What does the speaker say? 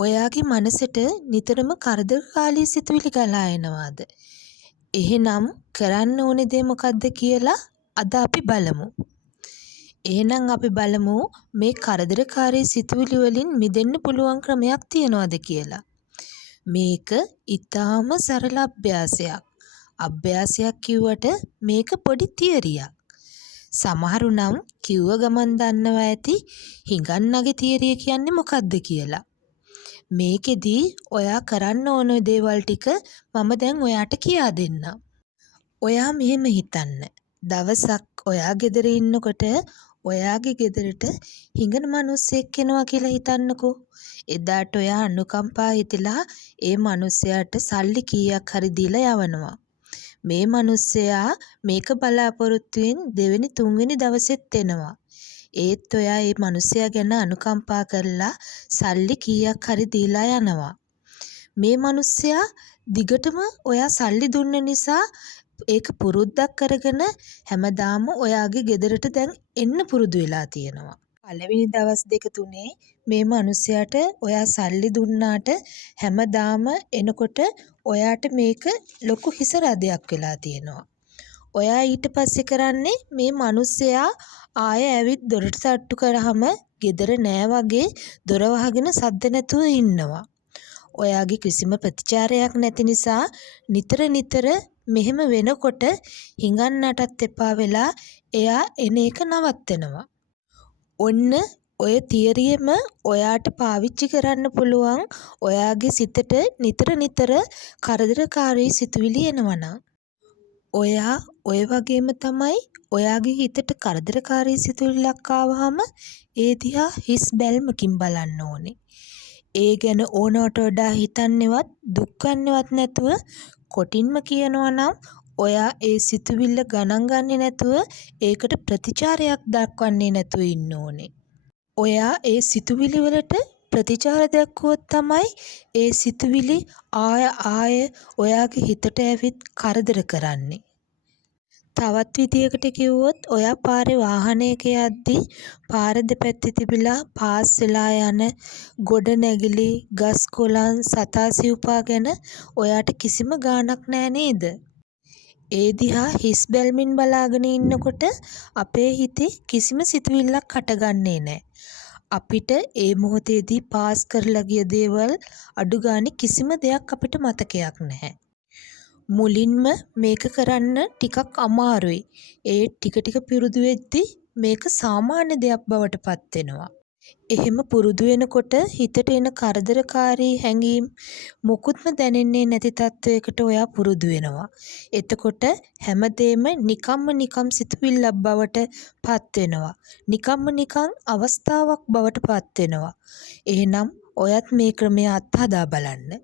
ඔයාගේ මනසට නිතරම කරදරකාරී සිතුවිලි ගලා එනවාද? එහෙනම් කරන්න ඕනේ දේ මොකක්ද කියලා අද අපි බලමු. එහෙනම් අපි බලමු මේ කරදරකාරී සිතුවිලි වලින් මිදෙන්න පුළුවන් ක්‍රමයක් තියනවාද කියලා. මේක ඊටාම සරල අභ්‍යාසයක්. අභ්‍යාසයක් කිව්වට මේක පොඩි තියරියක්. සමහරු නම් කිව්ව ගමන් දන්නවා ඇති හිඟන්නගේ තියරිය කියන්නේ මොකක්ද කියලා. මේකෙදී ඔයා කරන්න ඕන දේවල් ටික මම දැන් ඔයාට කියා දෙන්නම්. ඔයා මෙහෙම හිතන්න. දවසක් ඔයා ගෙදර ඉන්නකොට ඔයාගේ ගෙදරට හිඟන මිනිස්සෙක් එනවා කියලා හිතන්නකෝ. එදාට ඔයා අනුකම්පා හිතලා ඒ මිනිස්සයාට සල්ලි කීයක් හරි දීලා යවනවා. මේ මිනිස්සයා මේක බලාපොරොත්තුෙන් දෙවෙනි තුන්වෙනි දවසෙත් එනවා. ඒත් ඔයා ඒ මිනිස්සයා ගැන අනුකම්පා කරලා සල්ලි කීයක් හරි දීලා යනවා. මේ මිනිස්සයා දිගටම ඔයා සල්ලි දුන්න නිසා ඒක පුරුද්දක් කරගෙන හැමදාම ඔයාගේ ගෙදරට දැන් එන්න පුරුදු වෙලා තියෙනවා. පළවෙනි දවස් දෙක තුනේ මේ මිනිස්සයාට ඔයා සල්ලි දුන්නාට හැමදාම එනකොට ඔයාට මේක ලොකු හිස රදයක් වෙලා තියෙනවා. ඔයා ඊට පස්සේ කරන්නේ මේ මිනිස්සයා ආය ඇවිත් දොරට තට්ටු කරාම ගෙදර නෑ වගේ දොර වහගෙන සද්ද නැතුව ඉන්නවා. ඔයාගේ කිසිම ප්‍රතිචාරයක් නැති නිසා නිතර මෙහෙම වෙනකොට හිඟන්නටත් එපා වෙලා එයා එන එක නවත්තනවා. ඔන්න ඔය තියරියම ඔයාට පාවිච්චි කරන්න පුළුවන් ඔයාගේ සිතට නිතර කරදරකාරී සිතුවිලි එනවනම්. ඔයා ඔය වගේම තමයි ඔයාගේ හිතට කරදරකාරී සිතුවිල්ලක් ආවහම ඒ දිහා හිස් බැල්මකින් බලන්න ඕනේ. ඒ ගැන ඕනවට වඩා හිතන්නේවත් දුක් ගන්නවත් නැතුව කොටින්ම කියනවා නම් ඔයා ඒ සිතුවිල්ල ගණන් ගන්නේ නැතුව ඒකට ප්‍රතිචාරයක් දක්වන්නේ නැතුව ඉන්න ඕනේ. ඔයා ඒ සිතුවිලි වලට ප්‍රතිචාර දක්වුවොත් තමයි ඒ සිතුවිලි ආය ඔයාගේ හිතට ඇවිත් කරදර කරන්නේ. තවත් විදියකට කිව්වොත් ඔයා පාරේ වාහනයක යද්දී පාර දෙපැත්තේ තිබිලා පාස් වෙලා යන ගොඩනැගිලි ගස් කොළන් සතා සිව්පා ගැන ඔයාට කිසිම ගාණක් නෑ නේද? ඒ දිහා හිස් බැල්මින් බලාගෙන ඉන්නකොට අපේ හිතේ කිසිම සිතුවිල්ලක් හටගන්නේ නෑ. අපිට ඒ මොහොතේදී පාස් කරලා ගිය දේවල් අඩු ගානේ කිසිම දෙයක් අපිට මතකයක් නැහැ. මුලින්ම මේක කරන්න ටිකක් අමාරුයි. ඒ ටික පුරුදු වෙද්දී මේක සාමාන්‍ය දෙයක් බවට පත් වෙනවා. එහෙම පුරුදු වෙනකොට හිතට එන කරදරකාරී හැඟීම් මොකුත්ම දැනෙන්නේ නැති තත්වයකට ඔයා පුරුදු වෙනවා. එතකොට හැමදේම නිකම් සිතුවිල්ලක් බවට පත් වෙනවා. නිකම් අවස්ථාවක් බවට පත් වෙනවා. එහෙනම් ඔයත් මේ ක්‍රමය අත්හදා බලන්න.